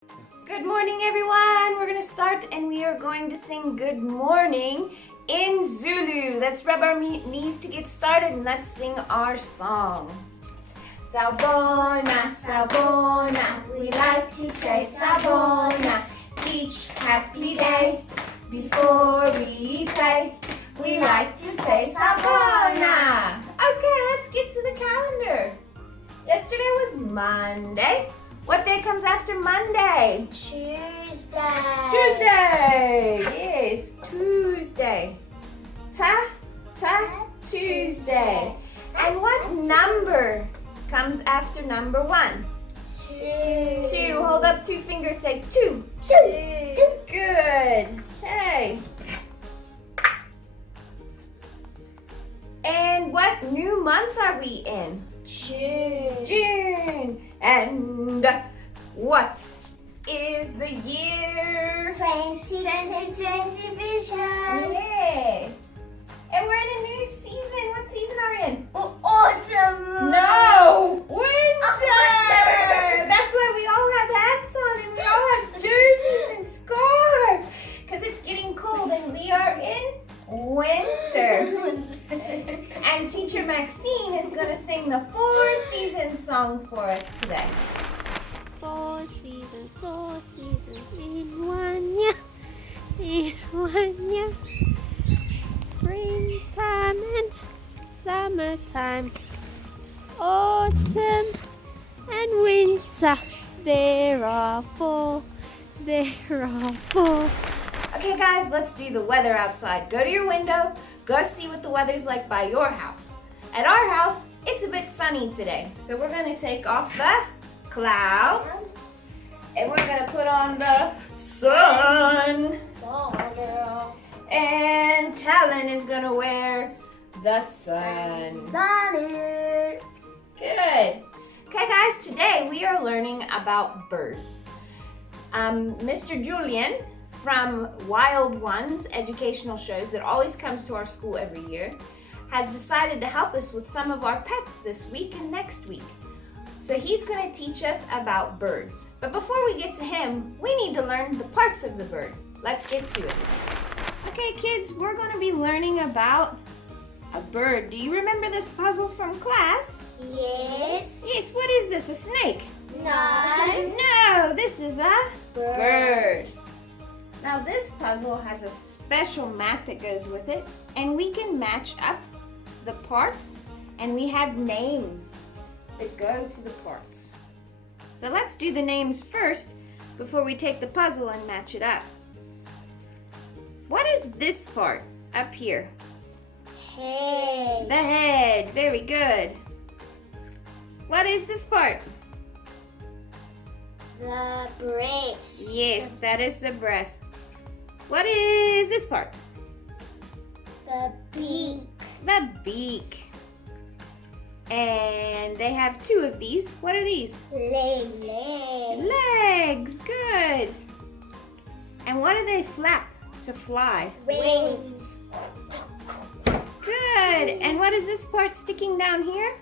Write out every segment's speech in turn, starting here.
Good morning, everyone. We're going to start and we are going to sing good morning in Zulu. Let's rub our knees to get started and let's sing our song. Sawubona, sawubona, we like to say sawubona each happy day. Before we pray, we like to say sawubona. Okay, let's get to the calendar. Yesterday was Monday. What day comes after Monday? Tuesday. Tuesday. Yes, Tuesday. Tuesday. And what number comes after number 1? 2. 2. Hold up 2 fingers. Say 2. 2. Good. Okay. And what new month are we in? June. June. And what is the year? 2020 vision. Yes. And we're in a new season. What season are we in? Autumn. No, winter. Winter. That's why we all have hats on and we all have jerseys and scarves. Because it's getting cold and we are in winter. And teacher Maxine is going to sing the 4 seasons song for us today. 4 seasons in 1 year, in 1 year. Springtime and summertime, autumn and winter. There are 4. Okay guys, let's do the weather outside. Go to your window, go see what the weather's like by your house. At our house, it's a bit sunny today. So we're gonna take off the clouds and we're gonna put on the sun. And Talon is gonna wear the sun. Sunny. Good. Okay guys, today we are learning about birds. Mr. Julian from Wild Ones educational shows that always comes to our school every year has decided to help us with some of our pets this week and next week. So he's going to teach us about birds. But before we get to him, we need to learn the parts of the bird. Let's get to it. Okay kids, we're going to be learning about a bird. Do you remember this puzzle from class? Yes. Yes, what is this? A snake? No. No, this is a bird. Now this puzzle has a special mat that goes with it, and we can match up the parts, and we have names that go to the parts. So let's do the names first before we take the puzzle and match it up. What is this part up here? Head. The head. Very good. What is this part? The breast. Yes, that is the breast. What is this part? The beak. The beak. And they have 2 of these. What are these? Legs. Legs. Good. And what do they flap to fly? Wings. Good. And what is this part sticking down here?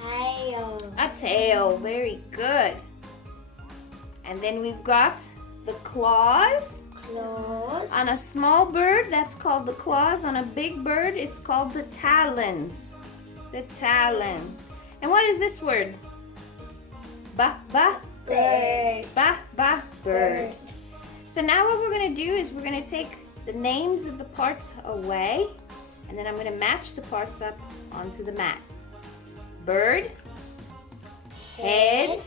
Tail. A tail. Very good. And then we've got the claws. Claws. On a small bird, that's called the claws. On a big bird, it's called the talons. The talons. And what is this word? Ba. Bird. Ba, bird. So now what we're going to do is we're going to take the names of the parts away, and then I'm going to match the parts up onto the mat. Bird, head,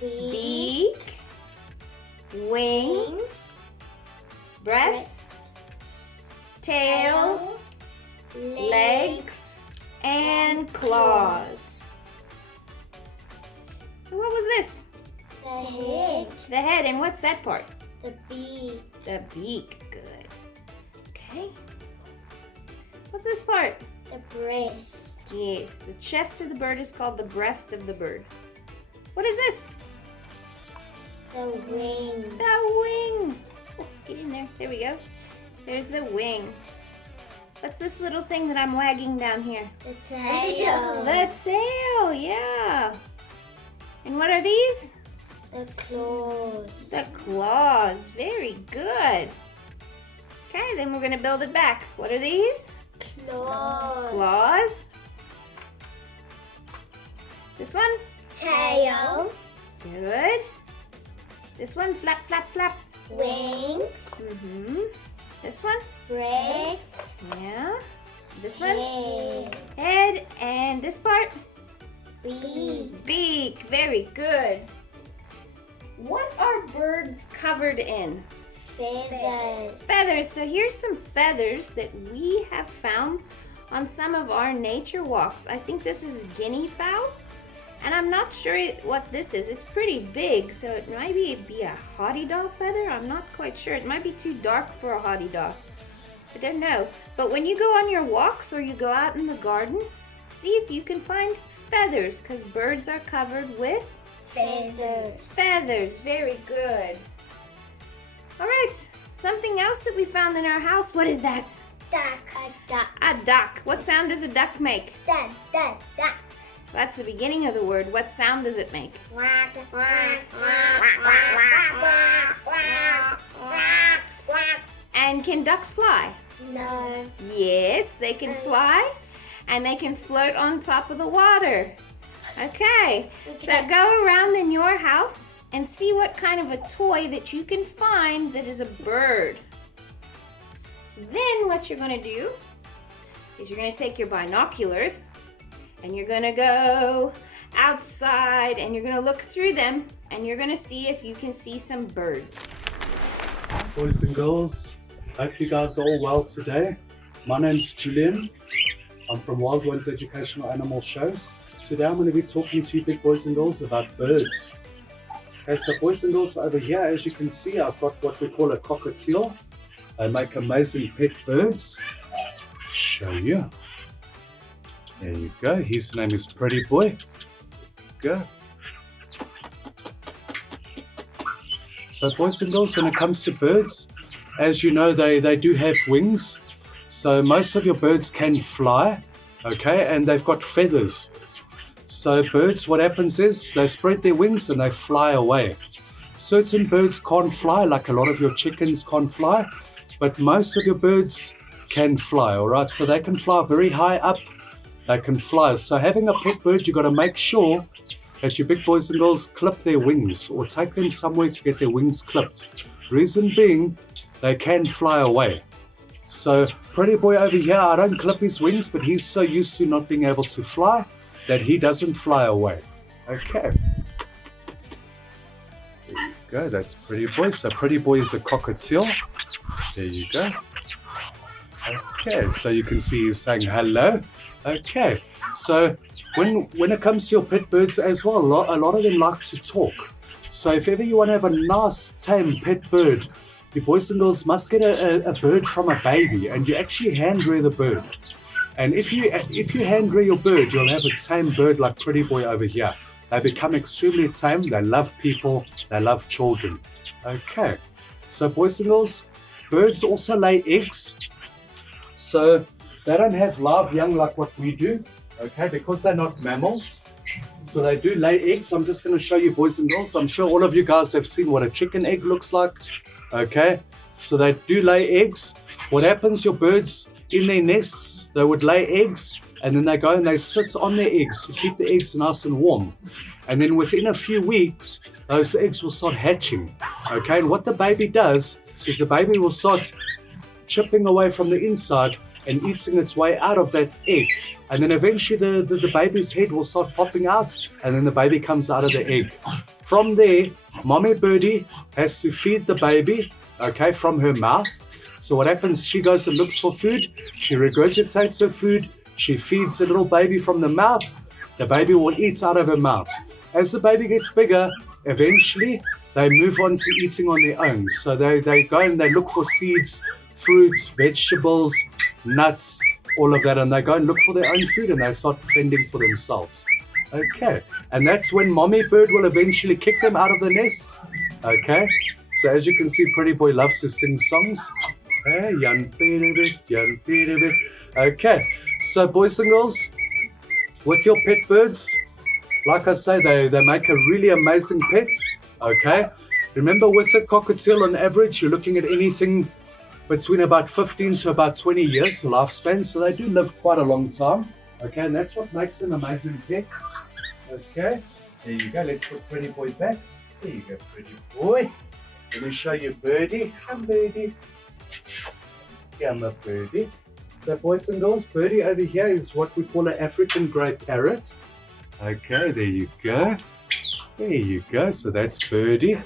beak, wings, breast, tail, legs, and claws. So what was this? The head. The head, and what's that part? The beak. The beak. Good. Okay. What's this part? The breast. Yes, the chest of the bird is called the breast of the bird. What is this? The wings. The wing. Oh, get in there. There we go. There's the wing. What's this little thing that I'm wagging down here? The tail. The tail, yeah. And what are these? The claws. The claws. Very good. Okay, then we're going to build it back. What are these? Claws. Claws. This one? Tail. Good. This one? Flap, flap, flap. Wings. This one? Breast. Yeah. This one? Head. Head. And this part? Beak. Beak. Very good. What are birds covered in? Feathers. Feathers. So here's some feathers that we have found on some of our nature walks. I think this is guinea fowl, and I'm not sure what this is. It's pretty big, so it might be a hottie-daw feather. I'm not quite sure. It might be too dark for a hottie-daw. I don't know. But when you go on your walks or you go out in the garden, see if you can find feathers, because birds are covered with Feathers. feathers. Very good. All right, something else that we found in our house. What is that? Duck. A duck. A duck. What sound does a duck make? Duck. Duck. Duck. That's the beginning of the word. What sound does it make? Quack. Quack. Quack. Quack. Quack. Quack. And can ducks fly? No. Yes, they can fly, and they can float on top of the water. Okay, so go around in your house and see what kind of a toy that you can find that is a bird. Then what you're going to do is you're going to take your binoculars and you're going to go outside and you're going to look through them and you're going to see if you can see some birds. Boys and girls, hope you guys are all well today. My name's Julian. I'm from Wild Ones Educational Animal Shows. Today I'm going to be talking to you big boys and girls about birds. Okay, so boys and girls, over here, as you can see, I've got what we call a cockatiel. They make amazing pet birds. Show you. There you go. His name is Pretty Boy. Go. So boys and girls, when it comes to birds, as you know, they do have wings. So most of your birds can fly, okay, and they've got feathers. So birds, what happens is they spread their wings and they fly away. Certain birds can't fly, like a lot of your chickens can't fly, but most of your birds can fly, all right? So they can fly very high up, they can fly. So having a pet bird, you've got to make sure that your big boys and girls clip their wings or take them somewhere to get their wings clipped. Reason being, they can fly away. So Pretty Boy over here, I don't clip his wings, but he's so used to not being able to fly that he doesn't fly away. Okay. There you go, that's Pretty Boy. So Pretty Boy is a cockatiel. There you go. Okay, so you can see he's saying hello. Okay, so when it comes to your pet birds as well, a lot of them like to talk. So if ever you want to have a nice, tame pet bird, your boys and girls must get a bird from a baby, and you actually hand rear the bird. And if you hand rear your bird, you'll have a tame bird like Pretty Boy over here. They become extremely tame. They love people. They love children. Okay. So boys and girls, birds also lay eggs. So they don't have live young like what we do. Okay, because they're not mammals. So they do lay eggs. I'm just going to show you boys and girls. I'm sure all of you guys have seen what a chicken egg looks like. Okay, so they do lay eggs. What happens, your birds in their nests, they would lay eggs and then they go and they sit on their eggs to keep the eggs nice and warm. And then within a few weeks, those eggs will start hatching. Okay, and what the baby does is the baby will start chipping away from the inside and eating its way out of that egg. And then eventually the baby's head will start popping out and then the baby comes out of the egg. From there, mommy birdie has to feed the baby, okay, from her mouth. So what happens, she goes and looks for food, she regurgitates her food, she feeds the little baby from the mouth, the baby will eat out of her mouth. As the baby gets bigger, eventually they move on to eating on their own. So they go and they look for seeds, fruits, vegetables, nuts, all of that, and they go and look for their own food and they start fending for themselves. Okay, and that's when mommy bird will eventually kick them out of the nest. Okay, so as you can see, Pretty Boy loves to sing songs. Okay, so boys and girls, with your pet birds, like I say, they make a really amazing pets. Okay? Remember, with a cockatiel on average, you're looking at anything between about 15 to about 20 years lifespan, so they do live quite a long time. Okay, and that's what makes them amazing pets. Okay, there you go. Let's put Pretty Boy back. There you go, Pretty Boy. Let me show you Birdie. Come, Birdie. Come up, Birdie. So, boys and girls, Birdie over here is what we call an African grey parrot. Okay, there you go. There you go. So that's Birdie. There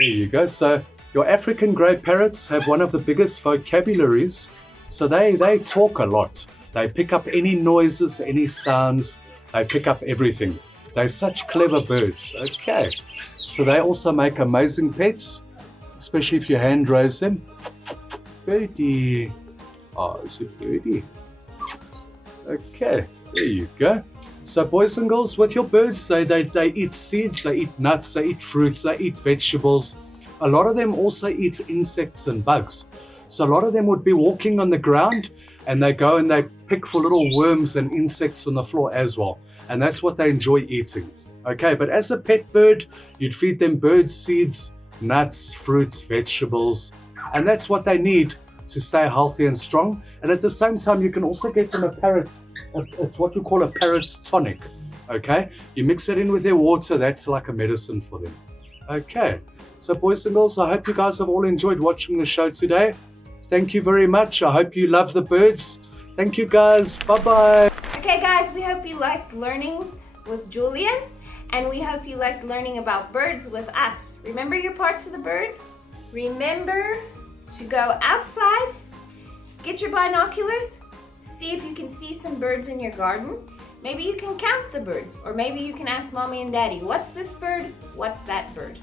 you go. So your African grey parrots have one of the biggest vocabularies. So they talk a lot. They pick up any noises, any sounds. They pick up everything. They're such clever birds. Okay. So they also make amazing pets, especially if you hand raise them. Birdie. Oh, is it Birdie? Okay. There you go. So boys and girls, with your birds, they eat seeds, they eat nuts, they eat fruits, they eat vegetables. A lot of them also eat insects and bugs. So a lot of them would be walking on the ground and they go and they pick for little worms and insects on the floor as well. And that's what they enjoy eating. Okay, but as a pet bird, you'd feed them bird seeds, nuts, fruits, vegetables. And that's what they need to stay healthy and strong. And at the same time, you can also get them a parrot. It's what we call a parrot tonic. Okay, you mix it in with their water. That's like a medicine for them. Okay, so boys and girls, I hope you guys have all enjoyed watching the show today. Thank you very much. I hope you love the birds. Thank you guys. Bye-bye. Okay guys, we hope you liked learning with Julian, and we hope you liked learning about birds with us. Remember your parts of the birds? Remember to go outside, get your binoculars, see if you can see some birds in your garden. Maybe you can count the birds, or maybe you can ask Mommy and Daddy, what's this bird? What's that bird?